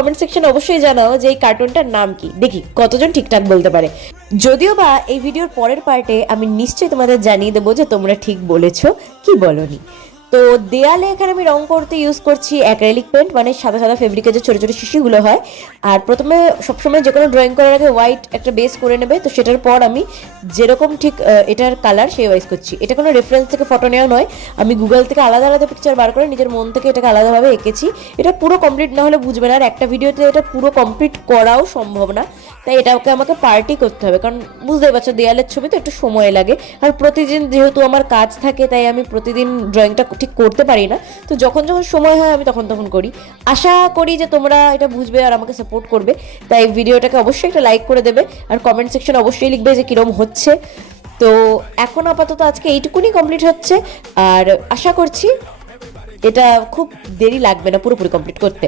Comment সেকশনে অবশ্যই জানাও যে এই কার্টুনটার নাম কি, দেখি কতজন ঠিকঠাক বলতে পারে। যদিও বা এই ভিডিওর পরের পার্টে আমি নিশ্চয়ই তোমাদের জানিয়ে দেবো যে তোমরা ঠিক বলেছো কি বলনি। তো দেয়ালে এখানে আমি রং করতে ইউজ করছি অ্যাক্রেলিক পেন্ট, মানে সাদা সাদা ফেব্রিকের যে ছোটো ছোটো শিশিগুলো হয়। আর প্রথমে সবসময় যে কোনো ড্রয়িং করার আগে হোয়াইট একটা বেস করে নেবে, তো সেটার পর আমি যেরকম ঠিক এটার কালার সেই ওয়াইজ করছি। এটা কোনো রেফারেন্স থেকে ফটো নেওয়া নয়, আমি গুগল থেকে আলাদা আলাদা পিকচার বার করে নিজের মন থেকে এটাকে আলাদাভাবে এঁকেছি। এটা পুরো কমপ্লিট না হলে বুঝবে না, আর একটা ভিডিওতে এটা পুরো কমপ্লিট করাও সম্ভব না, তাই এটাকে আমাকে পার্টি করতে হবে, কারণ বুঝতেই পারছো দেয়ালের ছবি তো একটু সময় লাগে। আর প্রতিদিন যেহেতু আমার কাজ থাকে তাই আমি প্রতিদিন ড্রয়িংটা ঠিক করতে পারি না, তো যখন যখন সময় হয় আমি তখন তখন করি। আশা করি যে তোমরা এটা বুঝবে আর আমাকে সাপোর্ট করবে, তাই ভিডিওটাকে অবশ্যই একটা লাইক করে দেবে আর কমেন্ট সেকশনে অবশ্যই লিখবে যে কীরকম হচ্ছে। তো এখন আপাতত আজকে এইটুকুনি কমপ্লিট হচ্ছে, আর আশা করছি এটা খুব দেরি লাগবে না পুরোপুরি কমপ্লিট করতে।